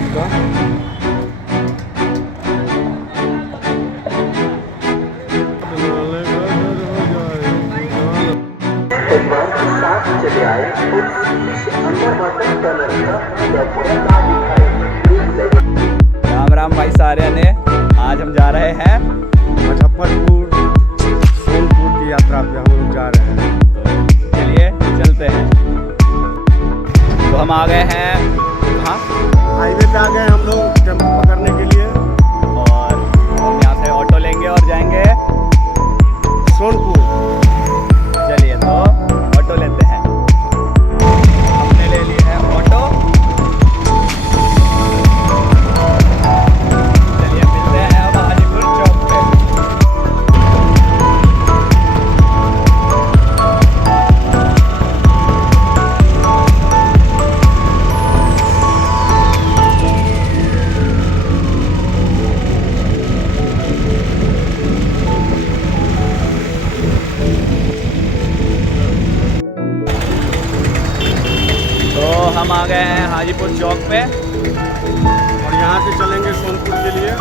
इसका चले आए राम राम भाई सारे ने। आज हम जा रहे हैं मुजफ्फरपुर सोनपुर की यात्रा पे हम लोग जा रहे हैं। तो चलिए चलते हैं। तो हम आ गए हैं कहाँ? हाईवे पे आ गए हम लोग टेम्पो पकड़ने के लिए और हम यहाँ से ऑटो लेंगे और जाएंगे सोनपुर। चलिए तो ऑटो लेते हैं। हमने ले ली है ऑटो। चलिए मिलते हैं अब हाजीपुर चौक पे। तो हम आ गए हैं हाजीपुर चौक पे और यहाँ से चलेंगे सोनपुर के लिए।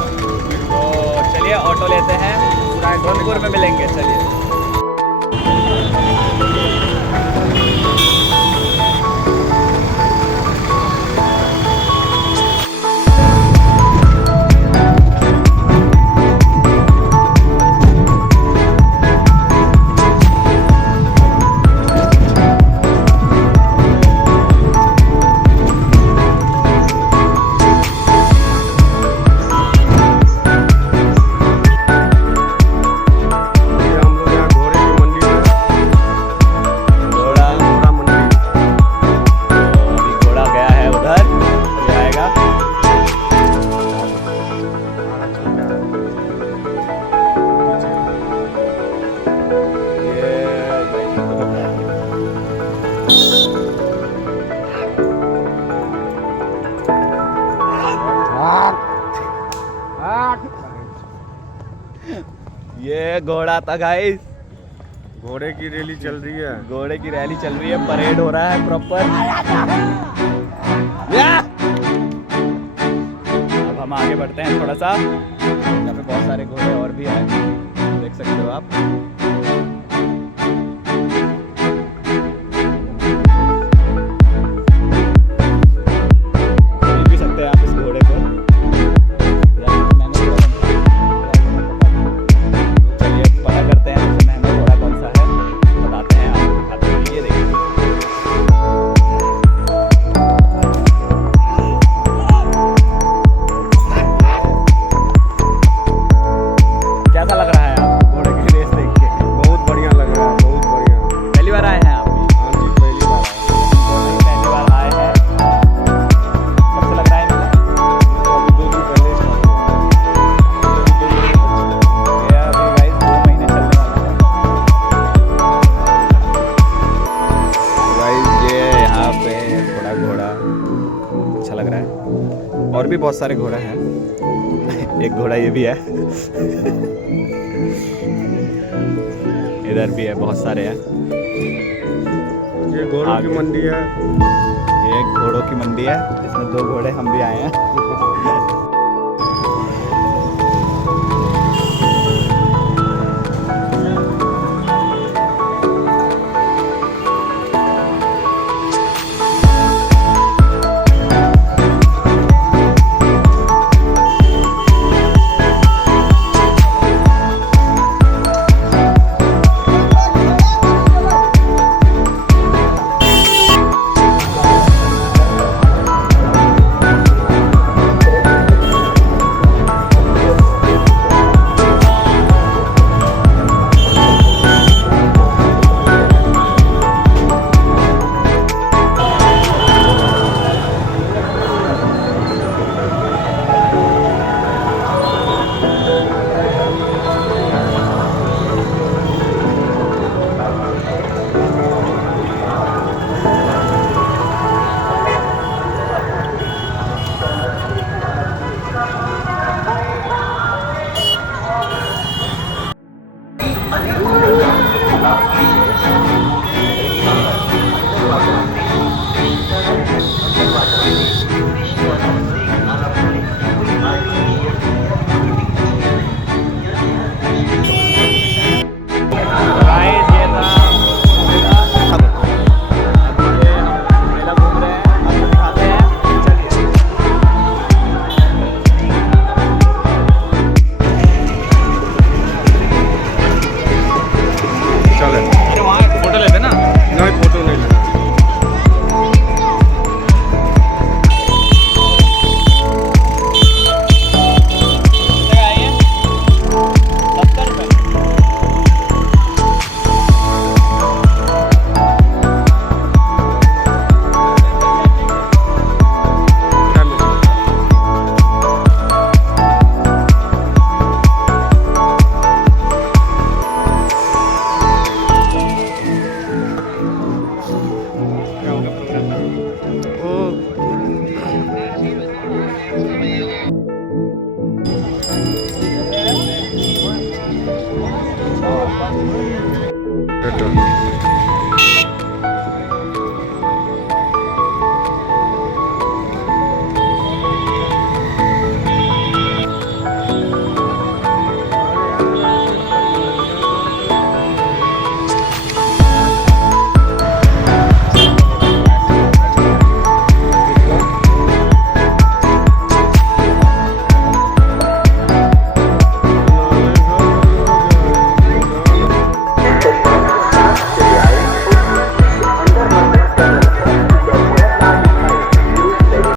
तो चलिए ऑटो लेते हैं। सोनपुर में मिलेंगे। चलिए ये घोड़ा था गाइस। घोड़े की रैली चल रही है। घोड़े की रैली चल रही है। परेड हो रहा है प्रॉपर। अब हम आगे बढ़ते हैं थोड़ा सा। यहाँ पे बहुत सारे घोड़े और भी हैं, देख सकते हो आप। देख भी सकते हैं आप इस घोड़े को। चलिए पता करते हैं सबसे महंगा घोड़ा कौन सा है, बताते हैं आपको, दिखाते हैं। ये देखिए कैसा लग रहा है आपको घोड़े की रेस देख के? बहुत बढ़िया लग रहा है, बहुत बढ़िया। पहली बार आए हैं आप भी? हाँ जी, पहली बार पहली बार आए हैं। कैसा लग रहा है मेला? अभी 2 दिन पहले start हुआ। ये अभी गाइस 2 महीने चलने वाला है। गाइस ये यहाँ पे थोड़ा घोड़ा अच्छा लग रहा है। और भी बहुत सारे घोड़ा हैं। एक घोड़ा ये भी है। इधर भी है, बहुत सारे हैं। ये घोड़ों की आगे। मंडी है। ये एक घोड़ों की मंडी है जिसमें 2 घोड़े हम भी आए हैं। पेट्रोल